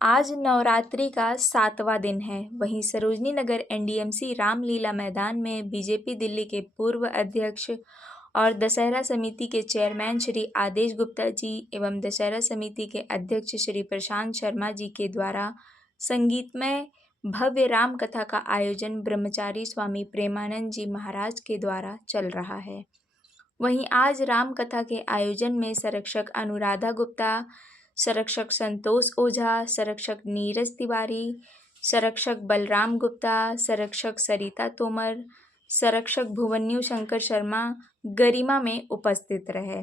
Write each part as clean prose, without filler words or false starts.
आज नवरात्रि का 7वां दिन है। वहीं सरोजनी नगर एनडीएमसी रामलीला मैदान में बीजेपी दिल्ली के पूर्व अध्यक्ष और दशहरा समिति के चेयरमैन श्री आदेश गुप्ता जी एवं दशहरा समिति के अध्यक्ष श्री प्रशांत शर्मा जी के द्वारा संगीतमय भव्य राम कथा का आयोजन ब्रह्मचारी स्वामी प्रेमानंद जी महाराज के द्वारा चल रहा है। वहीं आज राम कथा के आयोजन में संरक्षक अनुराधा गुप्ता, संरक्षक संतोष ओझा, संरक्षक नीरज तिवारी, संरक्षक बलराम गुप्ता, संरक्षक सरिता तोमर, संरक्षक भुवन्यू शंकर शर्मा गरिमा में उपस्थित रहे।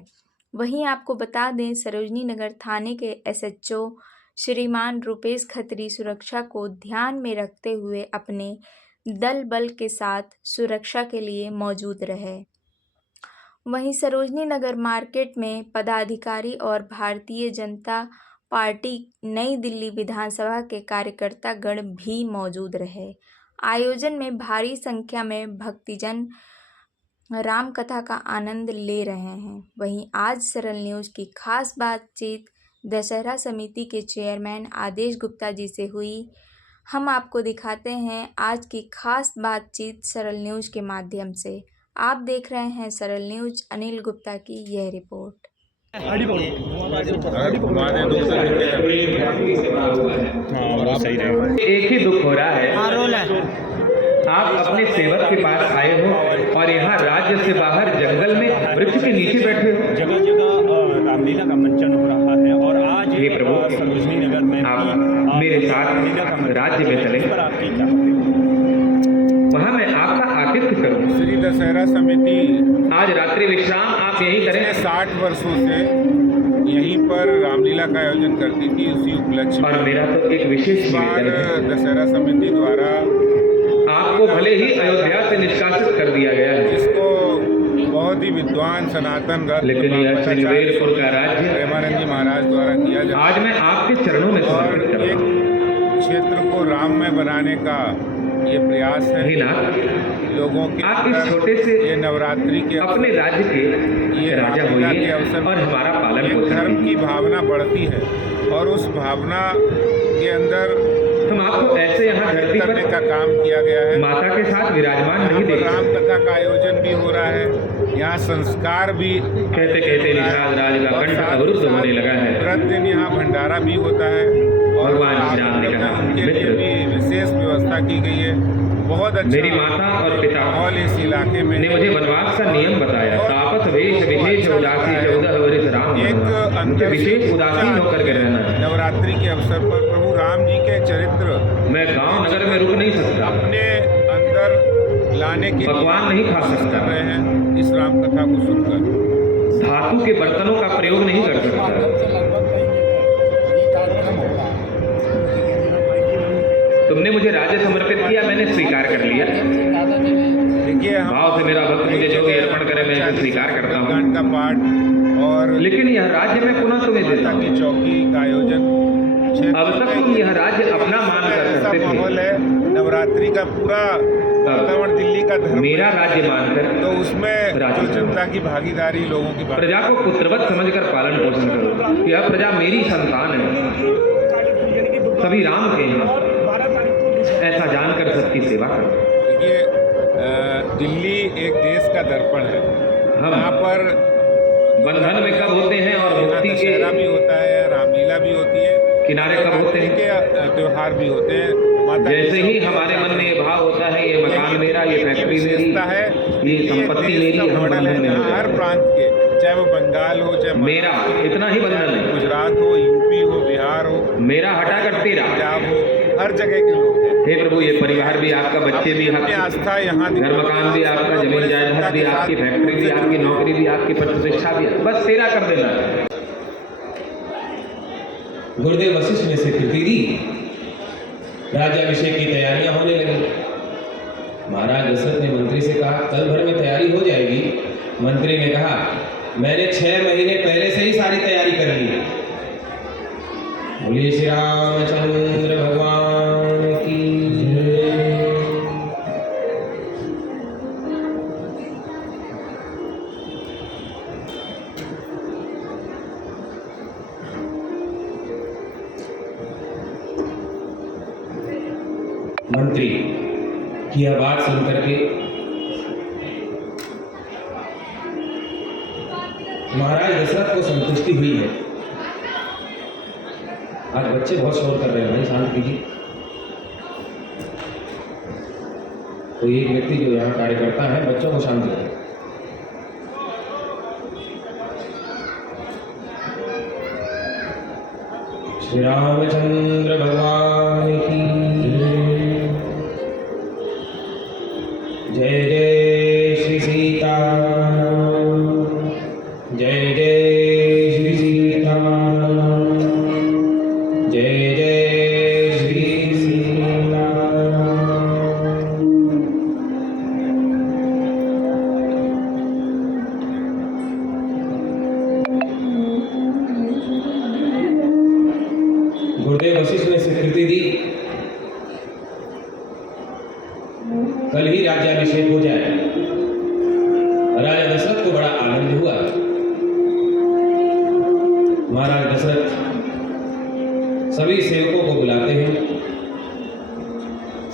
वहीं आपको बता दें, सरोजनी नगर थाने के एसएचओ श्रीमान रुपेश खत्री सुरक्षा को ध्यान में रखते हुए अपने दल बल के साथ सुरक्षा के लिए मौजूद रहे। वहीं सरोजनी नगर मार्केट में पदाधिकारी और भारतीय जनता पार्टी नई दिल्ली विधानसभा के कार्यकर्ता गण भी मौजूद रहे। आयोजन में भारी संख्या में भक्तजन राम कथा का आनंद ले रहे हैं। वहीं आज सरल न्यूज़ की खास बातचीत दशहरा समिति के चेयरमैन आदेश गुप्ता जी से हुई। हम आपको दिखाते हैं आज की खास बातचीत सरल न्यूज़ के माध्यम से। आप देख रहे हैं सरल न्यूज़, अनिल गुप्ता की यह रिपोर्ट। एक ही दुख हो रहा है, आप अपने सेवक के पास आए हो और यहाँ राज्य से बाहर जंगल में वृक्ष के नीचे बैठे हो। जगह जगह रामलीला का मंचन हो रहा है और आज हे प्रभु, सरोजनी नगर में आप मेरे साथ राज्य में चले, वहाँ मैं आपका आतिथ्य करूँ। श्री दशहरा समिति आज रात्रि विश्राम आप यहीं करें। 60 वर्षों से यहीं पर रामलीला का आयोजन करती थी। उसी उपलक्ष्य और मेरा तो एक विशेष बार निवेदन है, दशहरा समिति द्वारा आपको भले ही अयोध्या से निष्कासित कर दिया गया है, जिसको बहुत ही विद्वान सनातन रत्न लेकिन यह श्रीवेरपुर का राज्य प्रेमानंद जी महाराज द्वारा किया जाता आज मैं आपके चरणों में और समर्पित कर रहा एक हूँ। क्षेत्र को राममय बनाने का ये प्रयास है। हे नाथ, लोगों के आप इस छोटे से ये नवरात्रि के अपने राज्य के ये राजा रामलीला के होइए अवसर और हमारा पालन एक पोषण धर्म कीजिए। की भावना बढ़ती है और उस भावना के अंदर हम आपको ऐसे यहाँ धरती करने पर का काम किया गया है। माता के साथ विराजमान यहाँ नहीं पर देख राम सकते। कथा का आयोजन भी हो रहा है, यहाँ संस्कार भी कहते कहते निषाद राज का और कंठ साथ ही अवरुद्ध साथ होने लगा है। प्रतिदिन यहाँ भंडारा भी होता है और भगवान श्री राम ने कहा, उनके लिए मित्र, भी विशेष व्यवस्था की गई है। बहुत अच्छा मेरी माता और पिता माहौल इस इलाके में ने मुझे वनवास का नियम बताया। तापस वेश विशेष उदासी 14 वर्ष राम एक मुझे अंतर विशेष उदासीन होकर के रहना है। नवरात्रि के अवसर पर प्रभु राम जी के चरित्र मैं गांव नगर में रुक नहीं सकता, अपने अंदर लाने के पकवान नहीं खा कोशिश सकता, कर रहे हैं। इस राम कथा को सुनकर धातु के बर्तनों का प्रयोग नहीं कर सकता। तुमने मुझे राज्य समर्पित किया, मैंने स्वीकार कर लिया। देखिए, हम भाव से मेरा भक्त मुझे जो भी अर्पण करे मैं इसे स्वीकार करता हूँ। कांड का पाठ और लेकिन यह राज्य में पुनः तुम्हें देता माता की हूँ। चौकी का आयोजन अब तक तुम यह राज्य अपना मान कर ऐसा करते माहौल थे, है। नवरात्रि का पूरा वातावरण दिल्ली का धर्म मेरा राज्य मानकर तो उसमें राज्य जो जनता की भागीदारी, लोगों की भागीदारी, प्रजा को पुत्रवत समझकर पालन पोषण करो। यह प्रजा मेरी संतान है, सभी राम के हैं, ऐसा जानकर सबकी सेवा करो। देखिए, दिल्ली एक देश का दर्पण है। हम यहाँ पर बंधन में कब होते हैं और यहाँ मुक्ति के दशहरा भी होता है, रामलीला भी होती है, किनारे कब होते नवरात्रि हैं। के त्योहार भी होते हैं। माता की जैसे ही चौकी हमारे मन में ये भाव होता है, ये मकान मेरा, ये फैक्ट्री मेरी, ये संपत्ति मेरी, हम बंधन में हो हर जाते हैं। प्रांत के, चाहे वो बंगाल हो, चाहे मेरा इतना ही बंधन है, गुजरात हो, यूपी हो, बिहार हो, मेरा हटाकर तेरा। पंजाब हो, हर जगह के लोग हैं। हे प्रभु, ये परिवार भी आपका, बच्चे भी अपनी आपके, आस्था यहाँ घर मकान भी आपका, जमीन जायदाद भी आपकी, फैक्ट्री भी आपकी, नौकरी भी आपकी, प्रतिष्ठा भी, बस तेरा कर देना। गुरुदेव वशिष्ठ ने स्वीकृति दी, राज्याभिषेक की तैयारियां होने लगी। महाराज दशरथ ने मंत्री से कहा, कल भर में तैयारी हो जाएगी। मंत्री ने कहा, मैंने 6 महीने पहले से ही सारी तैयारी कर ली है। बोलिए श्री रामचंद्र भगवान की जय। मंत्री की यह बात सुन करके महाराज दशरथ को संतुष्टि हुई है। आज बच्चे बहुत शोर कर रहे हैं भाई, शांत कीजिए। तो एक व्यक्ति जो यहाँ कार्य करता है, बच्चों को शांत करें। श्री रामचंद्र भगवान की जय। जय श्री सीता, जय जय श्री सीता, जय जय श्री सीता। गुरुदेव वशिष्ठ ने स्वीकृति दी, कल ही राज्याभिषेक हो जाए। राजा दशरथ को बड़ा आनंद हुआ। महाराज दशरथ सभी सेवकों को बुलाते हैं,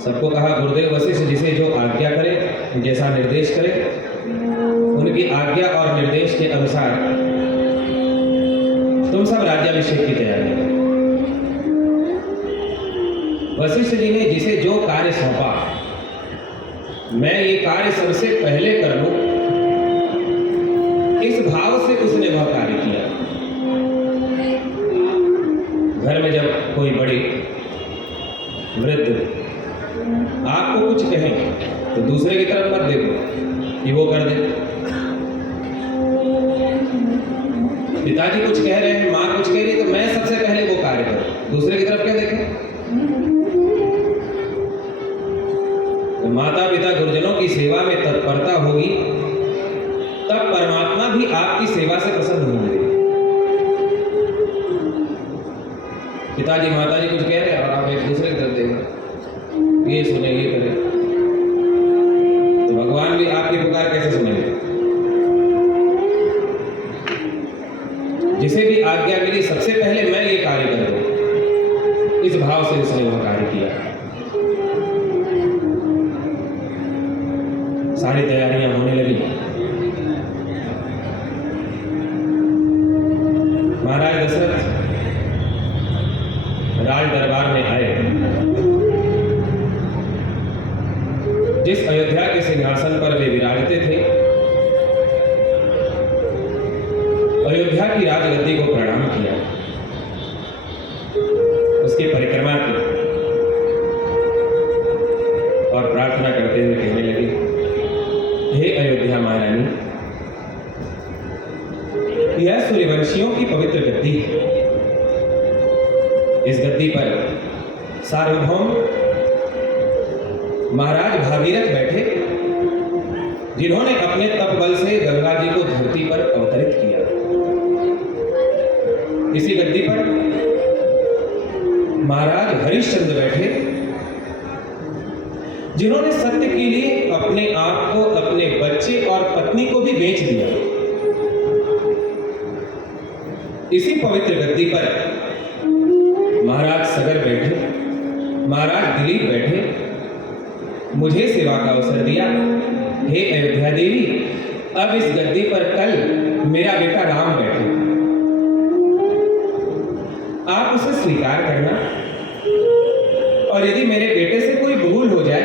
सबको कहा गुरुदेव वशिष्ठ जिसे जो आज्ञा करे, जैसा निर्देश करे, उनकी आज्ञा और निर्देश के अनुसार तुम सब राज्याभिषेक की तैयारी करो। वशिष्ठ जी ने जिसे जो कार्य सौंपा, मैं ये कार्य सबसे पहले कर लूं, इस भाव से उसने वह कार्य किया। घर में जब कोई बड़े वृद्ध आपको कुछ कहें तो दूसरे की तरफ मत देखो कि वो कर दे। पिताजी कुछ कह रहे हैं, माँ कुछ कह रही, तो मैं सबसे पहले वो कार्य करूं, दूसरे की तरफ क्या देखें। तो माता पिता गुरुजनों की सेवा में तत्परता होगी, तब परमात्मा भी आपकी सेवा से प्रसन्न होंगे। पिताजी माताजी कुछ कह रहे हैं और आप एक दूसरे की तरफ देखें, ये सुने ये करें, तो भगवान भी आपकी पुकार कैसे सुनेंगे। जिसे भी आज्ञा मिली सबसे पहले मैं ये कार्य कर दूं, इस भाव से उसने वह कार्य किया। सारी तैयारियां होने लगी। महाराज दशरथ राज दरबार में आए। जिस अयोध्या के सिंहासन पर वे विराजते थे, अयोध्या की राजगद्दी को प्रणाम किया, उसकी परिक्रमा की और प्रार्थना करते हुए कहने लगे, हे अयोध्या महारानी, यह सूर्यवंशियों की पवित्र गद्दी है। इस गद्दी पर सार्वभौम महाराज भागीरथ बैठे, जिन्होंने अपने तप बल से गंगा जी को धरती पर अवतरित किया। इसी गद्दी पर महाराज हरिश्चंद्र बैठे, जिन्होंने सत्य के लिए अपने आप को, अपने बच्चे और पत्नी को भी बेच दिया। इसी पवित्र गद्दी पर महाराज सगर बैठे, महाराज दिलीप बैठे, मुझे सेवा का अवसर दिया। हे अयोध्या देवी, अब इस गद्दी पर कल मेरा बेटा राम बैठे, आप उसे स्वीकार करना, और यदि मेरे बेटे से कोई भूल हो जाए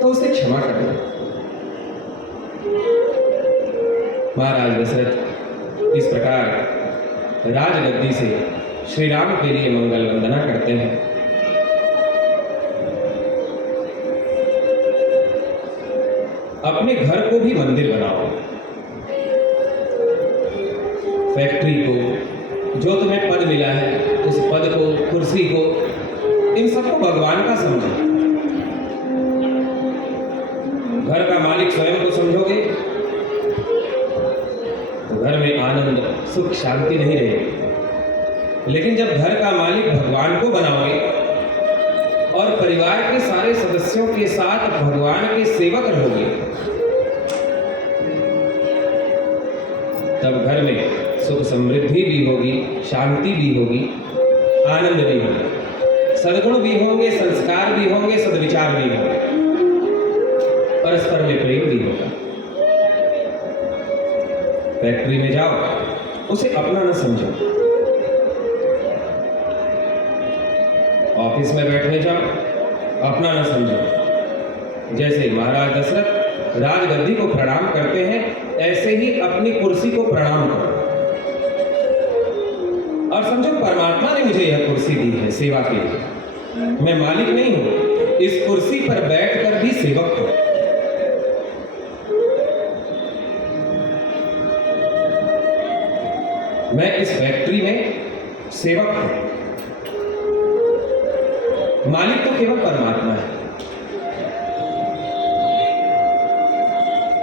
तो उसे क्षमा करना। महाराज दशरथ इस प्रकार राजगद्दी से श्री राम के लिए मंगल वंदना करते हैं। अपने घर को भी मंदिर बनाओ, फैक्ट्री को, जो तुम्हें पद मिला है उस पद को, कुर्सी को, इन सबको भगवान का समझो। घर का मालिक स्वयं को समझोगे तो घर में आनंद, सुख, शांति नहीं रहेगी। लेकिन जब घर का मालिक भगवान को बनाओगे और परिवार के सारे सदस्यों के साथ भगवान के सेवक रहोगे, तब घर में सुख समृद्धि भी होगी, शांति भी होगी, आनंद भी होगा, सद्गुण भी होंगे, संस्कार भी होंगे, सद्विचार भी होंगे, परस्पर में प्रेम भी होगा। फैक्ट्री में जाओ, उसे अपना न समझो। ऑफिस में बैठने जाओ, अपना न समझो। जैसे महाराज दशरथ राजगद्दी को प्रणाम करते हैं, ऐसे ही अपनी कुर्सी को प्रणाम करो और समझो परमात्मा ने मुझे यह कुर्सी दी है सेवा के लिए। मैं मालिक नहीं हूं, इस कुर्सी पर बैठकर भी सेवक हूं। मैं इस फैक्ट्री में सेवक हूं। मालिक तो केवल परमात्मा है।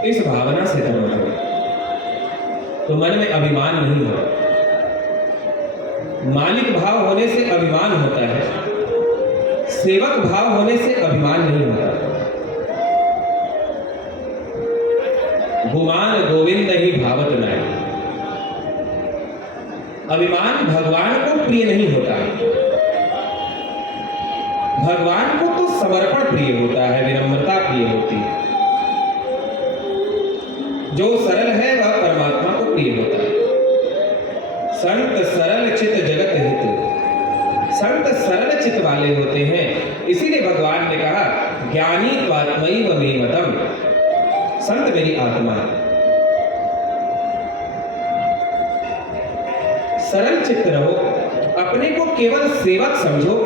इस भावना से धर्म करो तो मन में अभिमान नहीं होगा। मालिक भाव होने से अभिमान होता है, सेवक भाव होने से अभिमान नहीं होता। गुमान गोविंद ही भावत नाय। अभिमान भगवान को प्रिय नहीं होता। भगवान को तो समर्पण प्रिय होता है, विनम्रता प्रिय होती है। जो सरल है वह परमात्मा को प्रिय होता है। संत सरल चित जगत हित। संत सरल चित वाले होते हैं, इसीलिए भगवान ने कहा ज्ञानी त्वात्मैव मे मतम। संत मेरी आत्मा है। सरल चित्त रहो, अपने को केवल सेवक समझो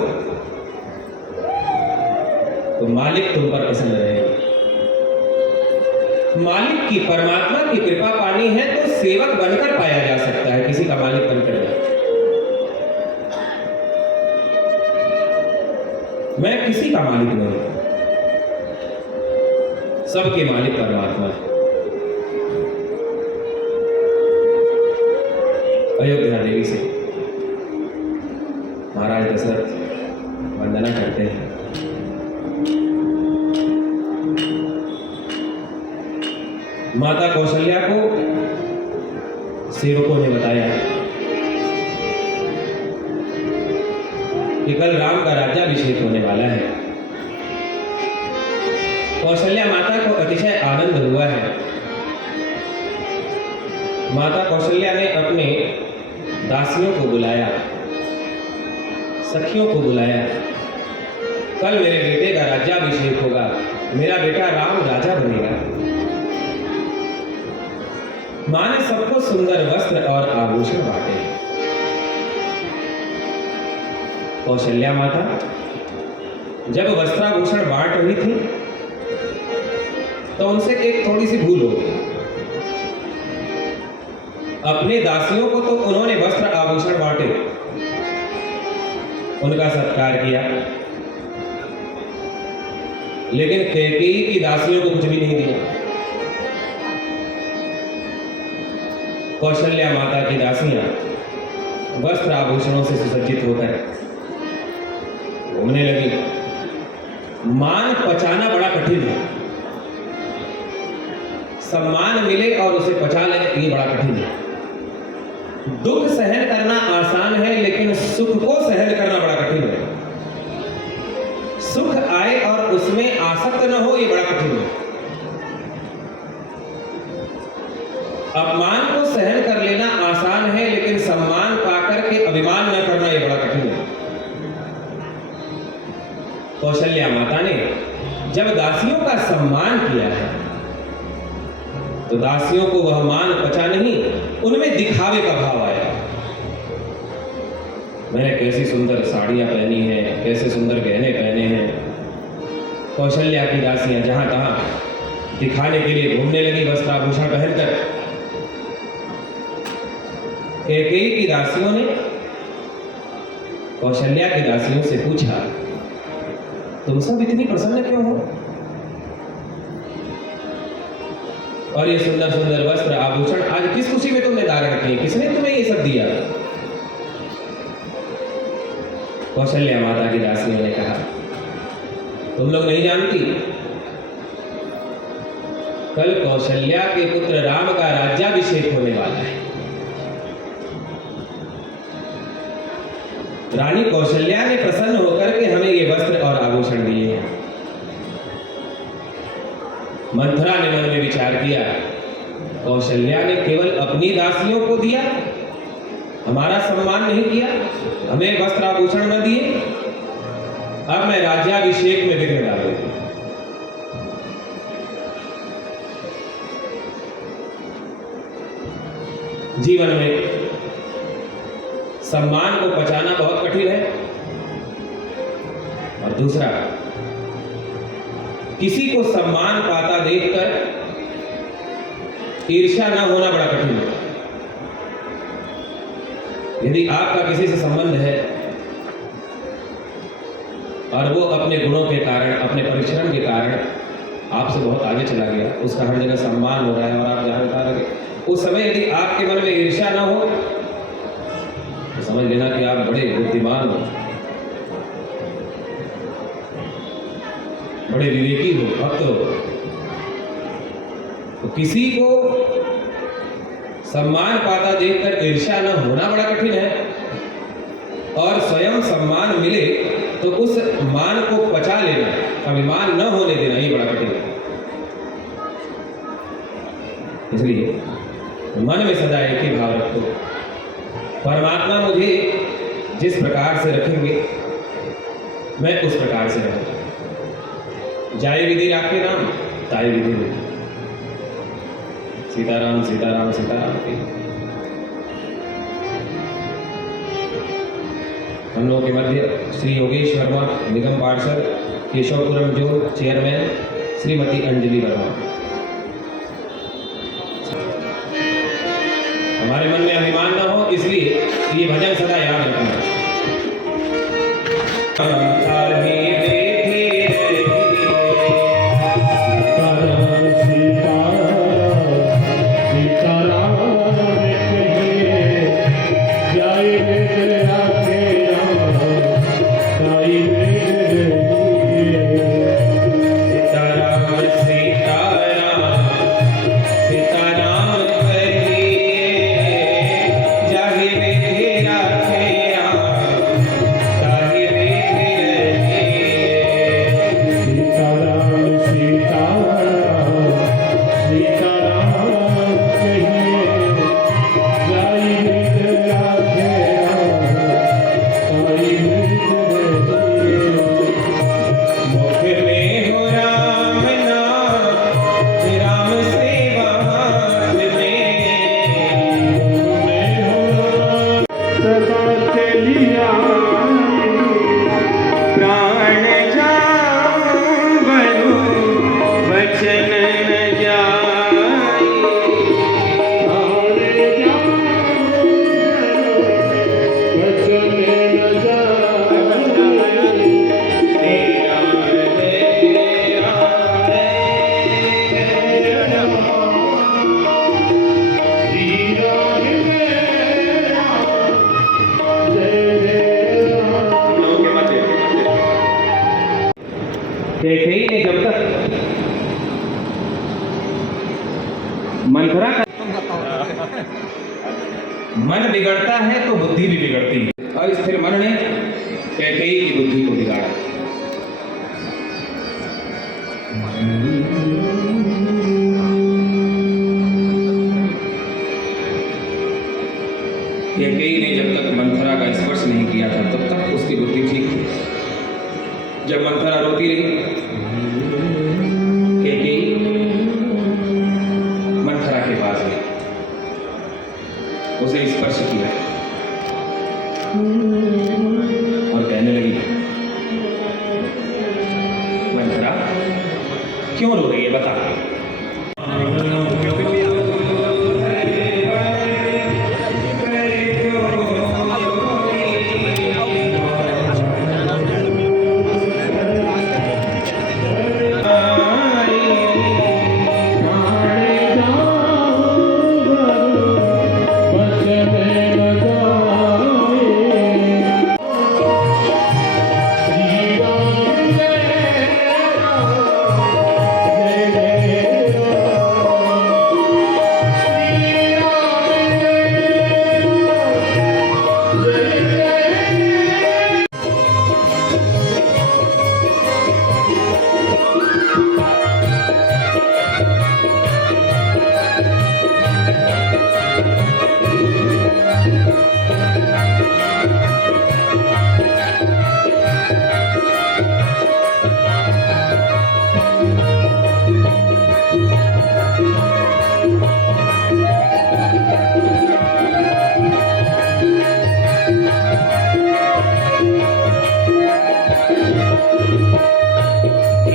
तो मालिक तुम पर प्रसन्न रहेगा। मालिक की, परमात्मा की कृपा पानी है तो सेवक बनकर पाया जा सकता है, किसी का मालिक बनकर नहीं। मैं किसी का मालिक नहीं, सबके मालिक परमात्मा है। अयोध्या देवी से महाराज दशरथ वंदना करते हैं। माता कौशल्या को सेवकों ने बताया कि कल राम का राज्याभिषेक होने वाला है। कौशल्या माता को अतिशय आनंद हुआ है। माता कौशल्या ने अपने दासियों को बुलाया, सखियों को बुलाया। कल मेरे बेटे का राज्याभिषेक होगा, मेरा बेटा राम राजा बनेगा। मां ने सबको सुंदर वस्त्र और आभूषण बांटे। कौशल्या माता जब वस्त्राभूषण बांट रही थी तो उनसे एक थोड़ी सी भूल हो गई। अपने दासियों को तो उन्होंने वस्त्र आभूषण बांटे, उनका सत्कार किया, लेकिन कैकेयी की दासियों को कुछ भी नहीं दिया। कौशल्या माता की दासियां वस्त्र आभूषणों से सुसज्जित होकर घूमने लगी। मान पचाना बड़ा कठिन है। सम्मान मिले और उसे पचा ले, ये बड़ा कठिन है। दुख सहन करना आसान है, लेकिन सुख को सहन करना बड़ा कठिन है। सुख आए और उसमें आसक्त न हो, ये बड़ा कठिन है। अपमान को सहन कर लेना आसान है, लेकिन सम्मान पाकर के अभिमान न करना ये बड़ा कठिन है। कौशल्या माता ने जब दासियों का सम्मान किया है तो दासियों को वह मान पचा नहीं, उनमें दिखावे का भाव आया। मैंने कैसी सुंदर साड़ियां पहनी हैं, कैसे सुंदर गहने पहने हैं। कौशल्या की दासियां जहां तहां दिखाने के लिए घूमने लगी वस्त्राभूषण पहनकर। कैकेयी की दासियों ने कौशल्या की दासियों से पूछा, तुम सब इतनी प्रसन्न क्यों हो? और ये सुंदर सुंदर वस्त्र आभूषण आज किस खुशी में तुमने धारण किए? किसने तुम्हें ये सब दिया? कौशल्या माता की दासियों ने कहा, तुम लोग नहीं जानती, कल कौशल्या के पुत्र राम का राज्याभिषेक होने वाला है। रानी कौशल्या ने प्रसन्न होकर के मंथरा ने मन में विचार किया, कौशल्या ने केवल अपनी दासियों को दिया, हमारा सम्मान नहीं किया, हमें वस्त्र आभूषण न दिए, अब मैं राज्याभिषेक में विघ्न डालूंगी। जीवन में सम्मान को पचाना बहुत कठिन है, और दूसरा, किसी को सम्मान पाता देखकर ईर्ष्या न होना बड़ा कठिन है। यदि आपका किसी से संबंध है और वो अपने गुणों के कारण, अपने परिश्रम के कारण आपसे बहुत आगे चला गया, उसका हर जगह सम्मान हो रहा है और आप जहां बता रहे, उस समय यदि आपके मन में ईर्ष्या ना हो तो समझ लेना कि आप बड़े बुद्धिमान हो, बड़े विवेकी हो, भक्त हो। तो किसी को सम्मान पाता देखकर ईर्ष्या न होना बड़ा कठिन है, और स्वयं सम्मान मिले तो उस मान को पचा लेना, अभिमान न होने देना, ये बड़ा कठिन है। इसलिए मन में सदा एक ही भाव रखो, परमात्मा मुझे जिस प्रकार से रखेंगे मैं उस प्रकार से रहूंगा। जाय विधि राखे राम, ताय विधि विधि। सीताराम सीताराम सीताराम के। हम लोगों के मध्य श्री योगेश वर्मा, निगम पार्षद, केशवपुरम जोन चेयरमैन, श्रीमती अंजलि वर्मा। हमारे मन में अभिमान न हो, इसलिए ये भजन सदा याद रखना। कैकेयी ने जब तक मंथरा का मन बिगड़ता है तो बुद्धि भी बिगड़ती है, और स्थिर मन ने कैकेयी की बुद्धि को बिगाड़ा। कैकेयी ने जब तक मंथरा का स्पर्श नहीं किया था तब तक उसकी बुद्धि ठीक थी। जब मंथरा रोती रही, कैकेयी मंथरा के पास गई, उसे स्पर्श किया और कहने लगी, मंथरा क्यों रो रही है, बता। जय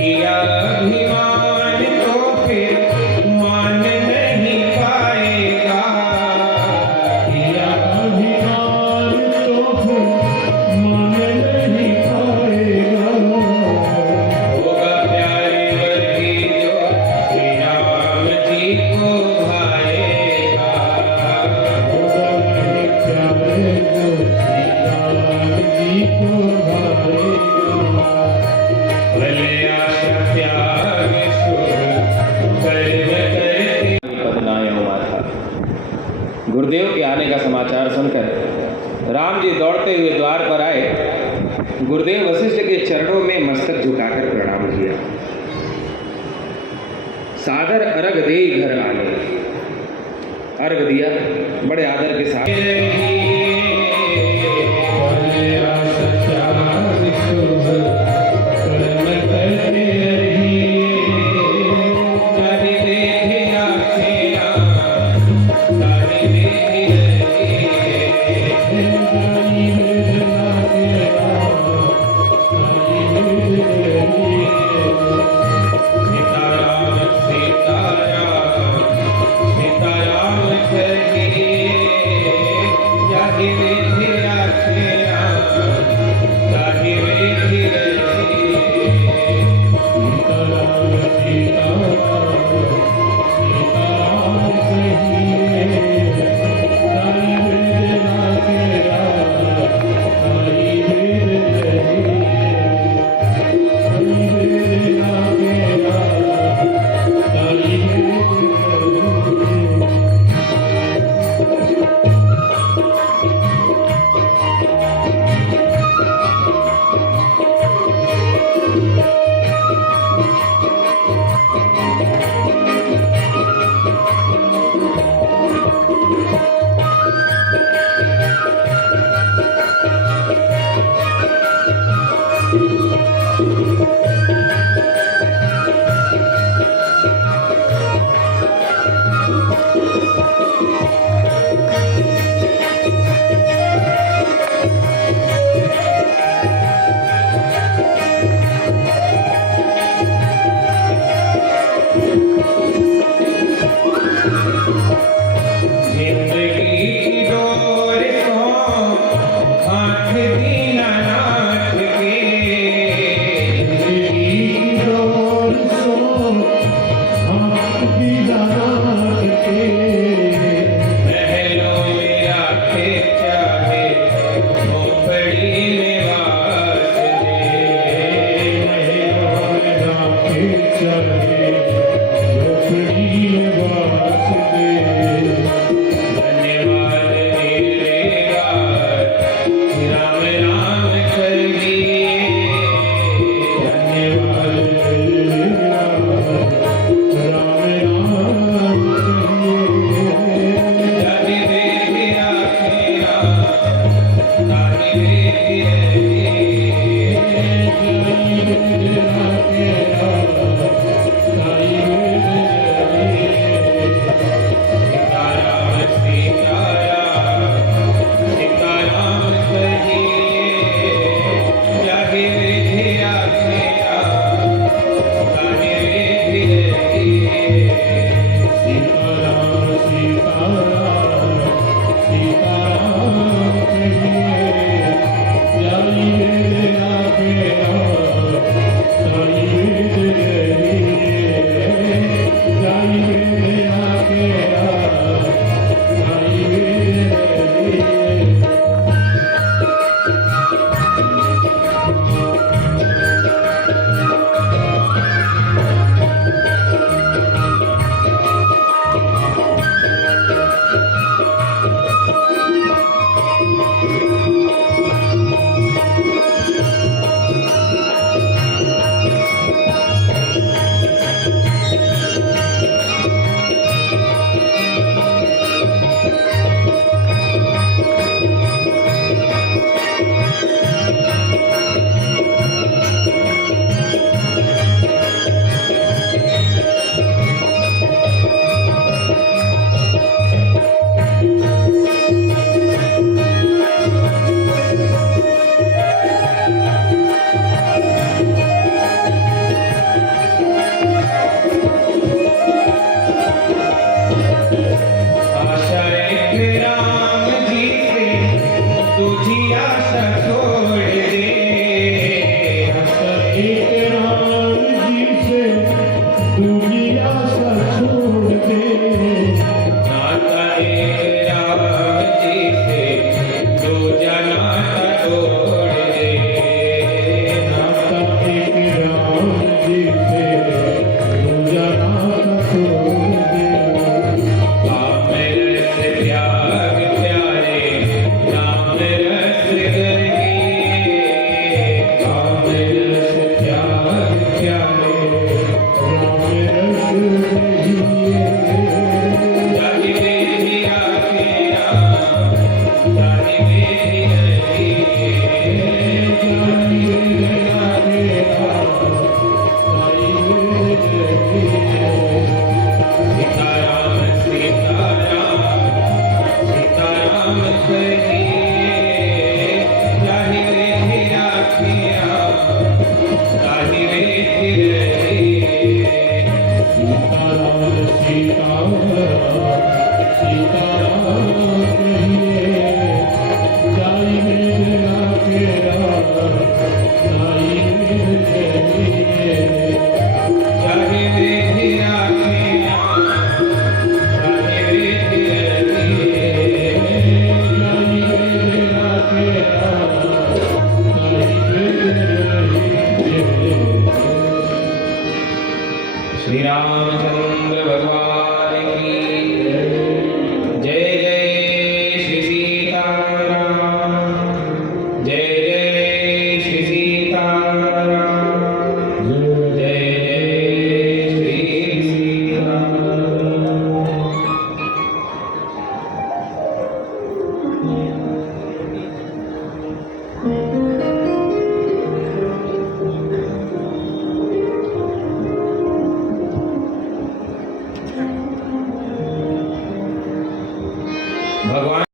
किया अभिमान तो फिर मान नहीं पाएगा, किया अभिमान तो फिर मान नहीं पाएगा। होगा प्यारे वर्गी जो श्री राम जी को भाएगा, होगा प्यारे जो श्री राम जी को भाएगा। भले आशा त्याग शुभ कर्म करते बदनाया हुआ था। गुरुदेव के आने का समाचार सुनकर राम जी दौड़ते हुए द्वार पर आए। गुरुदेव वशिष्ठ के चरणों में मस्तक झुकाकर प्रणाम किया। सादर अर्घ दे घर आने, अर्घ दिया बड़े आदर के साथ।